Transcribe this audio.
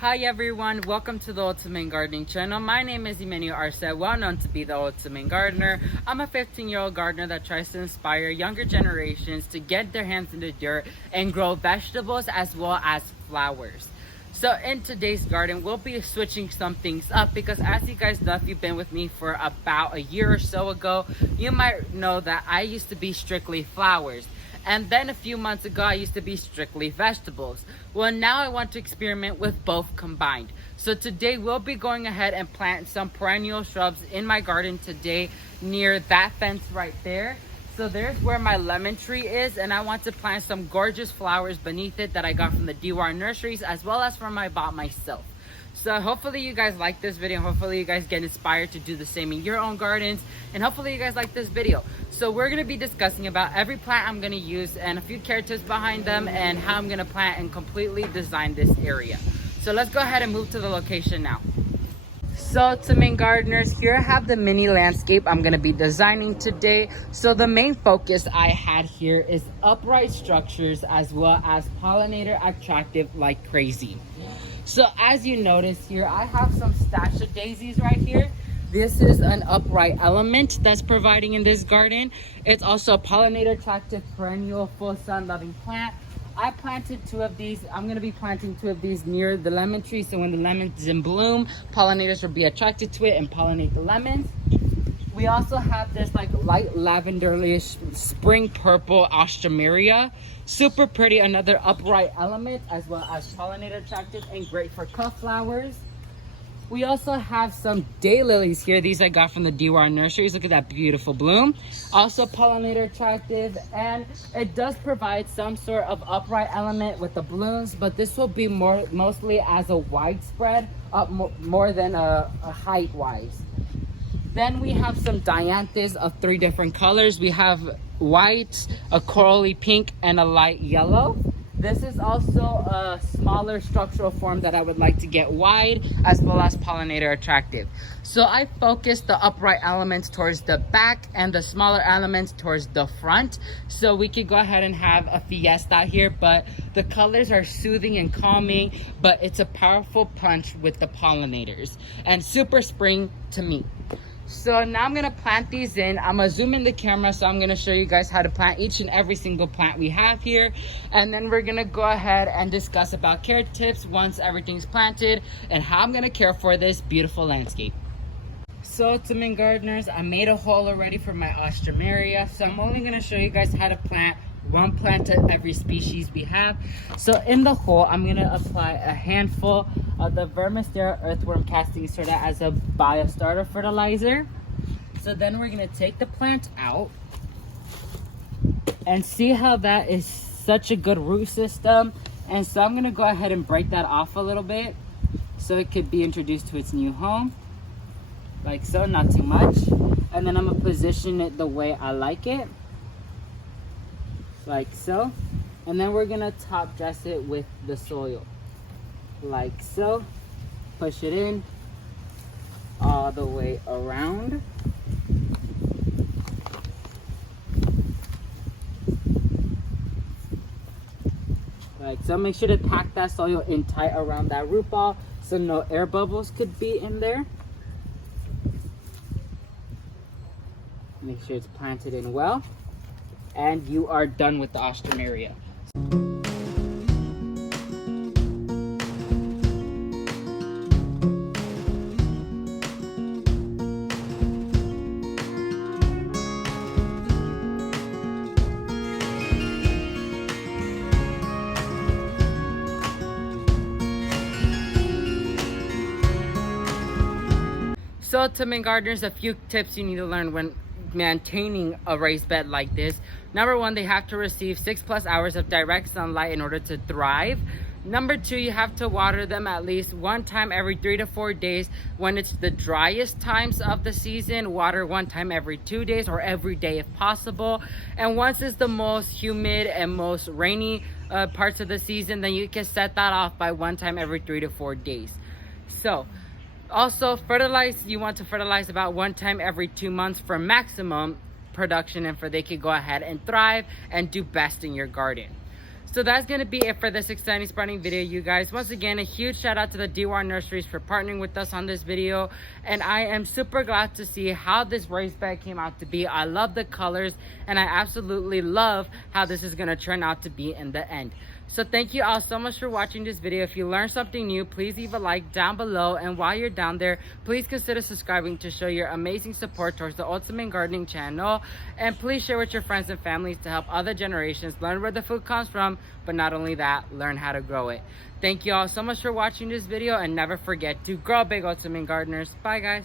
Hi everyone, welcome to the Ultimate Gardening channel. My name is Emmanuel Arce, well known to be the Ultimate Gardener. I'm a 15-year-old gardener that tries to inspire younger generations to get their hands in the dirt and grow vegetables as well as flowers. So in today's garden, we'll be switching some things up because as you guys know, if you've been with me for about a year or so ago, you might know that I used to be strictly flowers. And then a few months ago, I used to be strictly vegetables. Well, now I want to experiment with both combined. So today we'll be going ahead and plant some perennial shrubs in my garden today near that fence right there. So there's where my lemon tree is, and I want to plant some gorgeous flowers beneath it that I got from the Dewar nurseries as well as from I bought myself. So hopefully you guys like this video. Hopefully you guys get inspired to do the same in your own gardens, and hopefully you guys like this video. So we're going to be discussing about every plant I'm going to use and a few care tips behind them and how I'm going to plant and completely design this area. So let's go ahead and move to the location now. So to main gardeners, here I have the mini landscape I'm going to be designing today. So the main focus I had here is upright structures as well as pollinator attractive like crazy. So as you notice here, I have some stash of daisies right here. This is an upright element that's providing in this garden. It's also a pollinator attractive perennial full sun loving plant. I planted two of these. I'm going to be planting two of these near the lemon tree. So when the lemon's in bloom, pollinators will be attracted to it and pollinate the lemons. We also have this like light lavender-ish spring purple Ostrameria. Super pretty, another upright element as well as pollinator attractive and great for cut flowers. We also have some daylilies here. These I got from the Dewar nurseries. Look at that beautiful bloom. Also pollinator attractive, and it does provide some sort of upright element with the blooms, but this will be mostly as a widespread, more than a height wise. Then we have some dianthus of three different colors. We have white, a corally pink, and a light yellow. This is also a smaller structural form that I would like to get wide as well as pollinator attractive. So I focused the upright elements towards the back and the smaller elements towards the front. So we could go ahead and have a fiesta here, but the colors are soothing and calming, but it's a powerful punch with the pollinators and super spring to me. So now I'm gonna plant these in. I'm gonna zoom in the camera, so I'm gonna show you guys how to plant each and every single plant we have here. And then we're gonna go ahead and discuss about care tips once everything's planted and how I'm gonna care for this beautiful landscape. So to main gardeners, I made a hole already for my Ostrameria. So I'm only gonna show you guys how to plant one plant to every species we have. So in the hole, I'm gonna apply a handful of the Vermistera earthworm casting soda as a biostarter fertilizer. So then we're gonna take the plant out and see how that is such a good root system. And so I'm gonna go ahead and break that off a little bit so it could be introduced to its new home. Like so, not too much. And then I'm gonna position it the way I like it. Like so. And then we're gonna top dress it with the soil. Like so. Push it in all the way around. Like so. Make sure to pack that soil in tight around that root ball so no air bubbles could be in there. Make sure it's planted in well. And you are done with the Ostrameria. So to main gardeners, a few tips you need to learn when maintaining a raised bed like this. Number one, they have to receive 6+ hours of direct sunlight in order to thrive. Number two, you have to water them at least one time every 3 to 4 days. When it's the driest times of the season, water one time every 2 days or every day if possible. And once it's the most humid and most rainy parts of the season, then you can set that off by one time every 3 to 4 days. So also fertilize, you want to fertilize about one time every 2 months for maximum production and for they can go ahead and thrive and do best in your garden. So that's going to be it for this exciting sprouting video, you guys. Once again, a huge shout out to the Dewar Nurseries for partnering with us on this video. And I am super glad to see how this raised bed came out to be. I love the colors and I absolutely love how this is going to turn out to be in the end. So thank you all so much for watching this video. If you learned something new, please leave a like down below. And while you're down there, please consider subscribing to show your amazing support towards the Ultimate Gardening channel. And please share with your friends and families to help other generations learn where the food comes from. But not only that, learn how to grow it. Thank you all so much for watching this video. And never forget to grow big, Ultimate Gardeners. Bye, guys.